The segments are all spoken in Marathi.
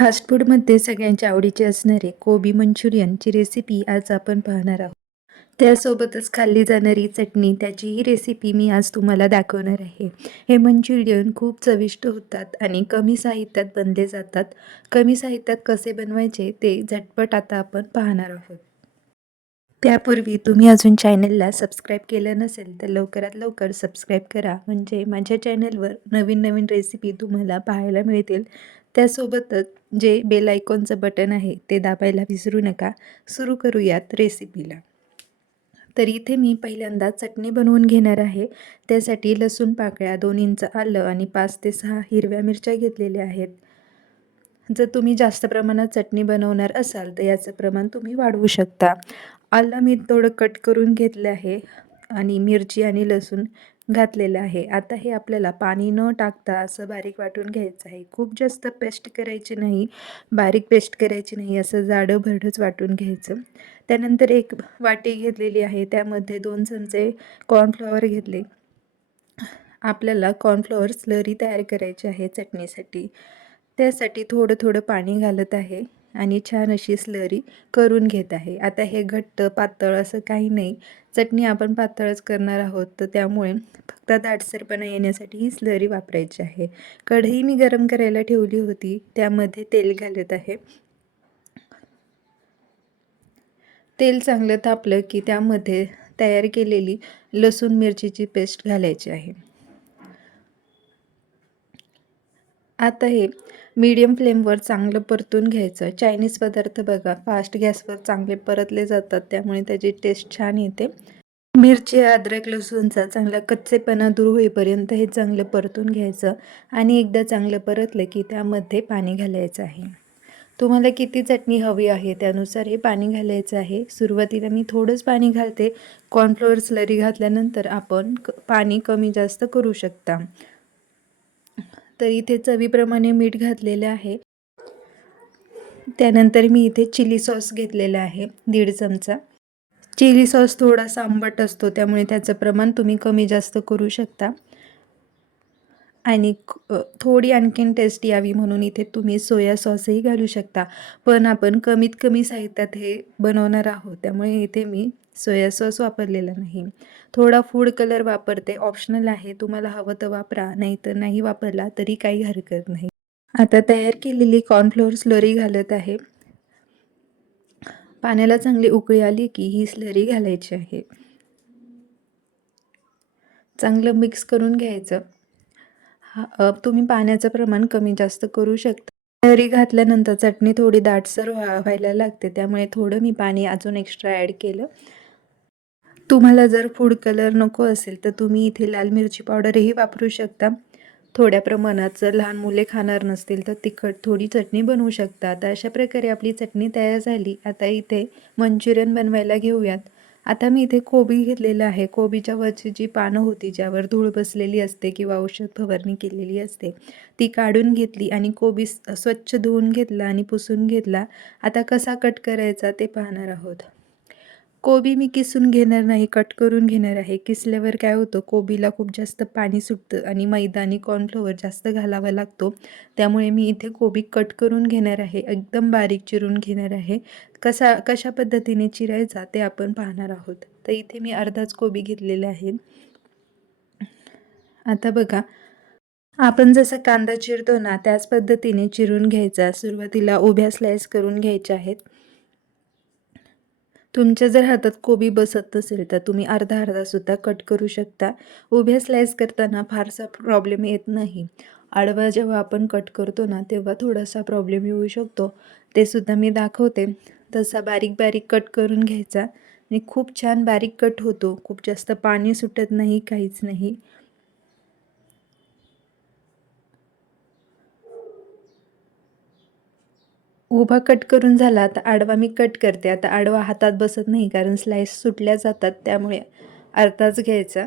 फास्ट फूडमध्ये सगळ्यांच्या आवडीची असणारी कोबी मंचुरियनची रेसिपी आज आपण पाहणार आहोत. त्यासोबतच खाल्ली जाणारी चटणी त्याचीही रेसिपी मी आज तुम्हाला दाखवणार आहे. हे मंचुरियन खूप चविष्ट होतात आणि कमी साहित्यात बनले जातात. कमी साहित्यात कसे बनवायचे ते झटपट आता आपण पाहणार आहोत. त्यापूर्वी तुम्ही अजून चॅनलला सबस्क्राईब केलं नसेल तर लवकरात लवकर सबस्क्राईब करा, म्हणजे माझ्या चॅनलवर नवीन नवीन रेसिपी तुम्हाला पाहायला मिळतील. त्यासोबतच जे बेल आयकॉनचं बटन आहे ते दाबायला विसरू नका. सुरू करूयात रेसिपीला. तर इथे मी पहिल्यांदा चटणी बनवून घेणार आहे. त्यासाठी लसूण पाकळ्या, 2 इंच आलं आणि 5 ते 6 हिरव्या मिरच्या घेतलेल्या आहेत. जर तुम्ही जास्त प्रमाणात चटणी बनवणार असाल तर याचं प्रमाण तुम्ही वाढवू शकता. आलं मी थोडं कट करून घेतलं आहे आणि मिरची आणि लसूण घातलेलं आहे. आता हे आपल्याला पाणी न टाकता असं बारीक वाटून घ्यायचं आहे. खूप जास्त पेस्ट करायची नाही, बारीक पेस्ट करायची नाही, असं जाडं भरडच वाटून घ्यायचं. त्यानंतर एक वाटी घेतलेली आहे, त्यामध्ये 2 चमचे कॉर्नफ्लॉवर घेतले. आपल्याला कॉर्नफ्लॉवर स्लरी तयार करायची आहे चटणीसाठी. त्यासाठी थोडं थोडं पाणी घालत आहे आणि छान अशी स्लरी करून घेत आहे. आता हे घट्ट पातळ असं काही नाही, चटणी आपण पातळच करणार आहोत, तर त्यामुळे फक्त दाटसरपणा येण्यासाठी ही स्लरी वापरायची आहे. कढई मी गरम करायला ठेवली होती, त्यामध्ये तेल घालत आहे. तेल चांगलं तापलं की त्यामध्ये तयार केलेली लसूण मिरचीची पेस्ट घालायची आहे. आता हे मीडियम फ्लेमवर चांगलं परतून घ्यायचं. चायनीज पदार्थ बघा फास्ट गॅसवर चांगले परतले जातात, त्यामुळे त्याची टेस्ट छान येते. मिरची, अद्रक, लसूणचा चांगला कच्चेपणा दूर होईपर्यंत हे चांगलं परतून घ्यायचं आणि एकदा चांगलं परतलं की त्यामध्ये पाणी घालायचं आहे. तुम्हाला किती चटणी हवी आहे त्यानुसार हे पाणी घालायचं आहे. सुरुवातीला मी थोडंच पाणी घालते. कॉर्नफ्लोअर स्लरी घातल्यानंतर आपण पाणी कमी जास्त करू शकता. तर इथे चवीप्रमाणे मीठ घातलेलं आहे. त्यानंतर मी इथे चिली सॉस घेतलेला आहे 1.5 चमचा. चिली सॉस थोडासा आंबट असतो, त्यामुळे त्याचं प्रमाण तुम्ही कमी जास्त करू शकता. आणि थोडी आणखीन टेस्ट यावी म्हणून इथे तुम्ही सोया सॉसही घालू शकता. पण आपण कमीत कमी साहित्यात हे बनवणार आहोत, त्यामुळे इथे मी सोया सॉस वापरलेला नाही. थोडा फूड कलर वापरते, ऑप्शनल आहे. तुम्हाला हवं तर वापरा, नाहीतर नाही वापरला तरी काही हरकत नाही. आता तयार केलेली कॉर्नफ्लोअर स्लरी घालत आहे. पाण्याला चांगली उकळी आली की ही स्लरी घालायची आहे. चांगलं मिक्स करून घ्यायचं. तुम्ही पाण्याचं प्रमाण कमी जास्त करू शकता. स्लरी घातल्यानंतर चटणी थोडी दाटसर व्हायला लागते, त्यामुळे थोडं मी पाणी अजून एक्स्ट्रा ॲड केलं. तुम्हाला जर फूड कलर नको असेल तर तुम्ही इथे लाल मिरची पावडरही वापरू शकता. थोड्या प्रमाणात, जर लहान मुले खाणार नसतील तर तिखट थोडी चटणी बनवू शकता. तर अशा प्रकारे आपली चटणी तयार झाली. आता इथे मंचुरियन बनवायला घेऊयात. आता मी इथे कोबी घेतलेला आहे. कोबीच्या वरची जी पानं होती, ज्यावर धूळ बसलेली असते किंवा औषध फवारणी केलेली असते, ती काढून घेतली आणि कोबी स्वच्छ धुवून घेतला आणि पुसून घेतला. आता कसा कट करायचा ते पाहणार आहोत. कोबी मी किसून घेणार नाही, कट करून घेणार आहे. किसल्यावर काय होतं, कोबीला खूप जास्त पाणी सुटतं आणि मैदा आणि कॉर्नफ्लोअर जास्त घालावा लागतो. त्यामुळे मी इथे कोबी कट करून घेणार आहे, एकदम बारीक चिरून घेणार आहे. कशा पद्धतीने चिरायचा ते आपण पाहणार आहोत. तर इथे मी अर्धाच कोबी घेतलेला आहे. आता बघा, आपण जसं कांदा चिरतो ना त्याच पद्धतीने चिरून घ्यायचा. सुरुवातीला उभ्या स्लाइस करून घ्यायच्या आहेत. तुमच्या जर हातात कोबी बसत नसेल तर तुम्ही अर्धा अर्धा सुद्धा कट करू शकता. उभ्या स्लाइस करताना फारसा प्रॉब्लेम येत नाही. आडवा जेव्हा आपण कट करतो ना तेव्हा थोडासा प्रॉब्लेम येऊ शकतो. ते सुद्धा मी दाखवते. तसा बारीक बारीक कट करून घ्यायचा आणि खूप छान बारीक कट होतो. खूप जास्त पाणी सुटत नाही, काहीच नाही. उभा कट करून झाला, आता आडवा मी कट करते. आता आडवा हातात बसत नाही कारण स्लाइस सुटल्या जातात, त्यामुळे अर्धाच घ्यायचा.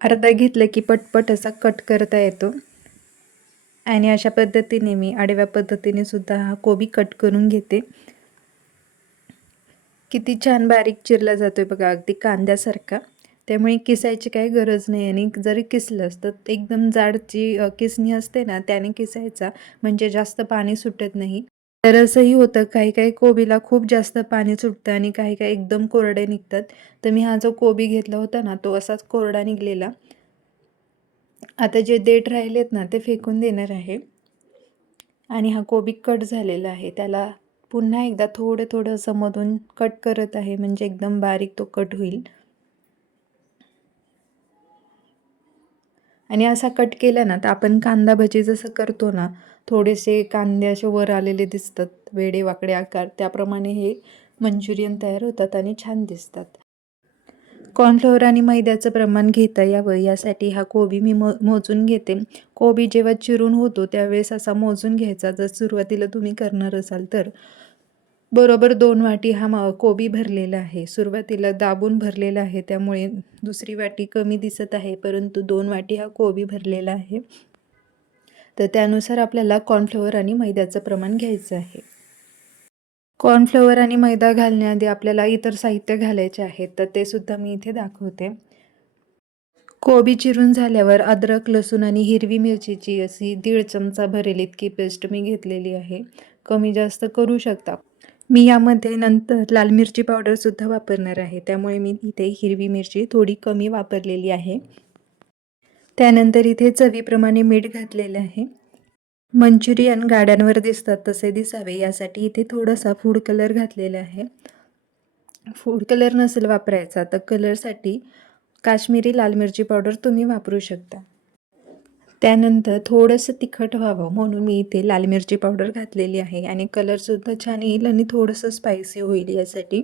अर्धा घेतलं की पटपट असा कट करता येतो. आणि अशा पद्धतीने मी आडव्या पद्धतीने सुद्धा हा कोबी कट करून घेते. किती छान बारीक चिरला जातोय बघा, अगदी कांद्यासारखा. त्यामुळे किसायची काही गरज नाही आणि जरी किसलंस तर एकदम जाड जी किसणी असते ना त्याने किसायचा, म्हणजे जास्त पाणी सुटत नाही. तर असंही होतं काही काही कोबीला खूप जास्त पाणी सुटतं आणि काही काही एकदम कोरडे निघतात. तर मी हा जो कोबी घेतला होता ना तो असाच कोरडा निघलेला. आता जे देठ राहिलेत ना ते फेकून देणार आहे आणि हा कोबी कट झालेला आहे त्याला पुन्हा एकदा थोडं थोडं असं मधून कट करत आहे, म्हणजे एकदम बारीक तो कट होईल. आणि असा कट केला ना तर आपण कांदा भजी जसं करतो ना, थोडेसे कांदे असे वर आलेले दिसतात वेडे वाकडे आकार, त्याप्रमाणे हे मंचुरियन तयार होतात आणि छान दिसतात. कॉर्नफ्लोअर आणि मैद्याचं प्रमाण घेता यावं यासाठी हा कोबी मी मोजून घेते. कोबी जेव्हा चिरून होतो त्यावेळेस असा मोजून घ्यायचा, जर सुरुवातीला तुम्ही करणार असाल तर. बरोबर 2 वाटी हा कोबी भरलेला आहे. सुरुवातीला दाबून भरलेला आहे त्यामुळे दुसरी वाटी कमी दिसत आहे, परंतु 2 वाटी हा कोबी भरलेला आहे. तर त्यानुसार आपल्याला कॉर्नफ्लोअर आणि मैद्याचं प्रमाण घ्यायचं आहे. कॉर्नफ्लोअर आणि मैदा घालण्याआधी आपल्याला इतर साहित्य घालायचे आहेत, तर ते सुद्धा मी इथे दाखवते. कोबी चिरून झाल्यावर अद्रक, लसूण आणि हिरवी मिरचीची अशी 1.5 चमचा भरेल इतकी पेस्ट मी घेतलेली आहे. कमी जास्त करू शकता. मी यामध्ये नंतर लाल मिरची पावडरसुद्धा वापरणार आहे, त्यामुळे मी इथे हिरवी मिरची थोडी कमी वापरलेली आहे. त्यानंतर इथे चवीप्रमाणे मीठ घातलेलं आहे. मंचुरियन गाड्यांवर दिसतात तसे दिसावे यासाठी इथे थोडासा फूड कलर घातलेला आहे. फूड कलर नसेल वापरायचा तर कलरसाठी काश्मीरी लाल मिरची पावडर तुम्ही वापरू शकता. त्यानंतर थोडंसं तिखट व्हावं म्हणून मी इथे लाल मिरची पावडर घातलेली आहे आणि कलरसुद्धा छान येईल आणि थोडंसं स्पायसी होईल यासाठी.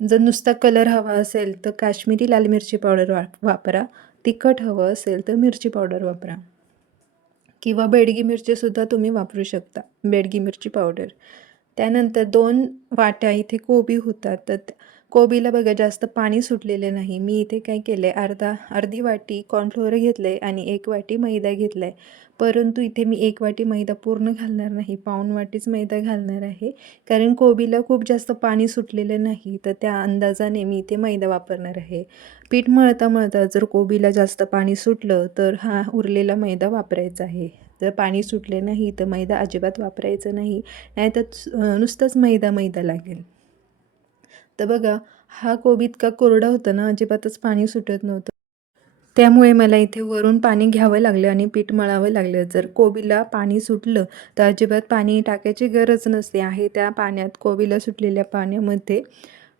जर नुसता कलर हवा असेल तर काश्मीरी लाल मिरची पावडर वापरा. तिखट हवं असेल तर मिरची पावडर वापरा किंवा बेडगी मिरचीसुद्धा तुम्ही वापरू शकता, बेडगी मिरची पावडर. त्यानंतर 2 वाट्या इथे कोबी होतात, तर कोबीला बघा जास्त पाणी सुटलेलं नाही. मी इथे काय केलं आहे, अर्धी वाटी कॉर्नफ्लोअर घेतलं आहे आणि 1 वाटी मैदा घेतला आहे. परंतु इथे मी 1 वाटी मैदा पूर्ण घालणार नाही, पाऊण वाटीच मैदा घालणार आहे. कारण कोबीला खूप जास्त पाणी सुटलेलं नाही, तर त्या अंदाजाने मी इथे मैदा वापरणार आहे. पीठ मळता मळता जर कोबीला जास्त पाणी सुटलं तर हा उरलेला मैदा वापरायचा आहे. जर पाणी सुटले नाही तर मैदा अजिबात वापरायचं नाही, नाहीतर नुसतंच मैदा मैदा लागेल. तर बघा हा कोबी इतका कोरडा होता ना, अजिबातच पाणी सुटत नव्हतं. त्यामुळे मला इथे वरून पाणी घ्यावं लागलं आणि पीठ मळावं लागलं. जर कोबीला पाणी सुटलं तर अजिबात पाणी टाकायची गरज नसते आहे. त्या पाण्यात कोबीला सुटलेल्या पाण्यामध्ये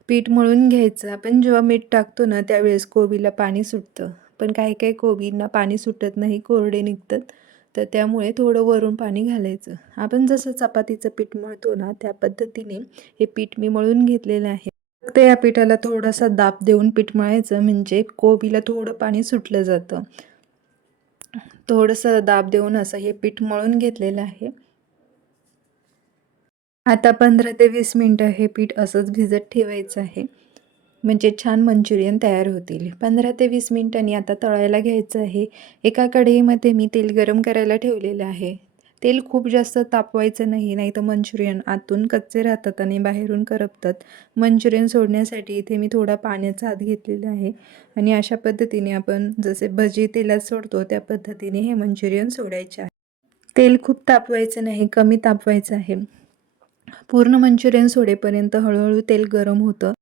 पीठ मळून घ्यायचं. आपण जेव्हा मीठ टाकतो ना त्यावेळेस कोबीला पाणी सुटतं, पण काही काही कोबींना पाणी सुटत नाही, कोरडे निघतात. तर त्यामुळे थोडं वरून पाणी घालायचं. आपण जसं चपातीचं पीठ मळतो ना त्या पद्धतीने हे पीठ मी मळून घेतलेलं आहे. फक्त या पिठाला थोडासा दाब देऊन पीठ मळायचं, म्हणजे कोबीला थोडं पाणी सुटलं जातं. थोडंसं दाब देऊन असं हे पीठ मळून घेतलेलं आहे. आता 15 ते 20 मिनटं हे पीठ असंच भिजत ठेवायचं आहे, म्हणजे छान मंचुरियन तयार होतील. 15 ते 20 मिनिटांनी आता तळायला घ्यायचं आहे. एका कढईमध्ये मी तेल गरम करायला ठेवलेलं आहे. तेल खूप जास्त तापवायचं नाही, नाहीतर मंचुरियन आतून कच्चे राहतात आणि बाहेरून करपतात. मंचुरियन सोडण्यासाठी इथे मी थोडा पाण्याचा हात घेतलेला आहे आणि अशा पद्धतीने आपण जसे भजी तेलात सोडतो त्या पद्धतीने हे मंचुरियन सोडायचे आहे. तेल खूप तापवायचं नाही, कमी तापवायचं आहे. पूर्ण मंचुरियन सोडेपर्यंत हळूहळू तेल गरम होतं.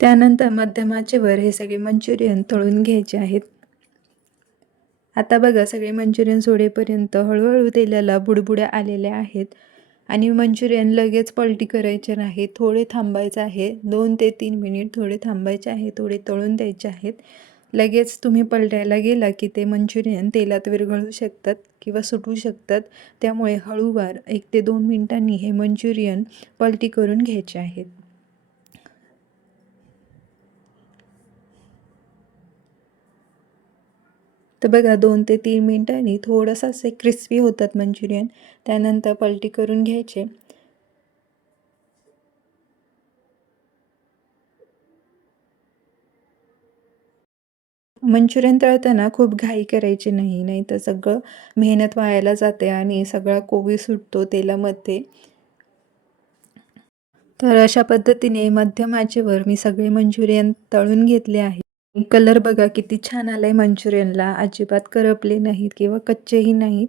त्यानंतर मध्यम आचेवर हे सगळे मंचुरियन तळून घ्यायचे आहेत. आता बघा सगळे मंचुरियन सोडेपर्यंत हळूहळू तेलाला बुडबुड्या आलेल्या आहेत आणि मंचुरियन लगेच पलटी करायचे नाही, थोडे थांबायचं आहे. 2 ते 3 मिनिट थोडे थांबायचे आहे, थोडे तळून द्यायचे आहेत. लगेच तुम्ही पलटायला गेला की ते मंचुरियन तेलात विरघळू शकतात किंवा सुटू शकतात. त्यामुळे हळूवार 1 ते 2 मिनिटांनी हे मंचुरियन पलटी करून घ्यायचे आहेत. तर बघा 2 ते 3 मिनिटांनी थोडंसं असे क्रिस्पी होतात मंचुरियन. त्यानंतर पलटी करून घ्यायचे. मंचुरियन तळताना खूप घाई करायची नाही, नाहीतर सगळं मेहनत वायाला जाते आणि सगळा कोबी सुटतो तेलामध्ये. तर अशा पद्धतीने मध्यम आचेवर मी सगळे मंचुरियन तळून घेतले आहे. कलर बघा किती छान आलाय मंचुरियनला. अजिबात करपले नाहीत किंवा कच्चेही नाहीत.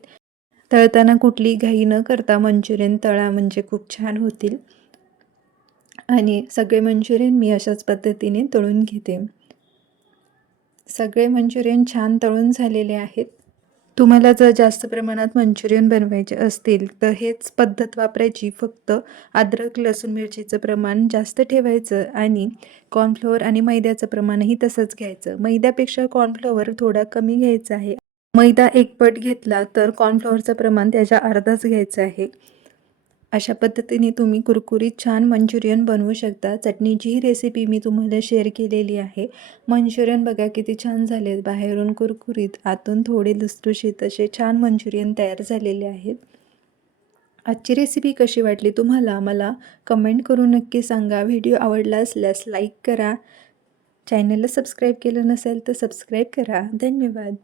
तळताना कुठली घाई न करता मंचुरियन तळा म्हणजे खूप छान होतील. आणि सगळे मंचुरियन मी अशाच पद्धतीने तळून घेते. सगळे मंचुरियन छान तळून झालेले आहेत. तुम्हाला जर जास्त प्रमाणात मंचुरियन बनवायचे असतील तर हेच पद्धत वापरायची. फक्त अद्रक, लसूण, मिरचीचं प्रमाण जास्त ठेवायचं आणि कॉर्नफ्लोअर आणि मैद्याचं प्रमाणही तसंच घ्यायचं. मैद्यापेक्षा कॉर्नफ्लोअर थोडा कमी घ्यायचा आहे. मैदा 1 पट घेतला तर कॉर्नफ्लोअरचं प्रमाण त्याच्या अर्धाच घ्यायचं आहे. अशा पद्धतीने तुम्ही कुरकुरीत छान मंचुरियन बनवू शकता. चटणीची ही रेसिपी मी तुम्हाला शेअर केलेली आहे. मंचुरियन बघा किती छान झालेत. बाहेरून कुरकुरीत, आतून थोडे लुसलुशीत असे छान मंचुरियन तयार झालेले आहेत. आजची रेसिपी कशी वाटली तुम्हाला मला कमेंट करून नक्की सांगा. व्हिडिओ आवडला असल्यास लाईक करा. चॅनलला सबस्क्राईब केलं नसेल तर सबस्क्राईब करा. धन्यवाद.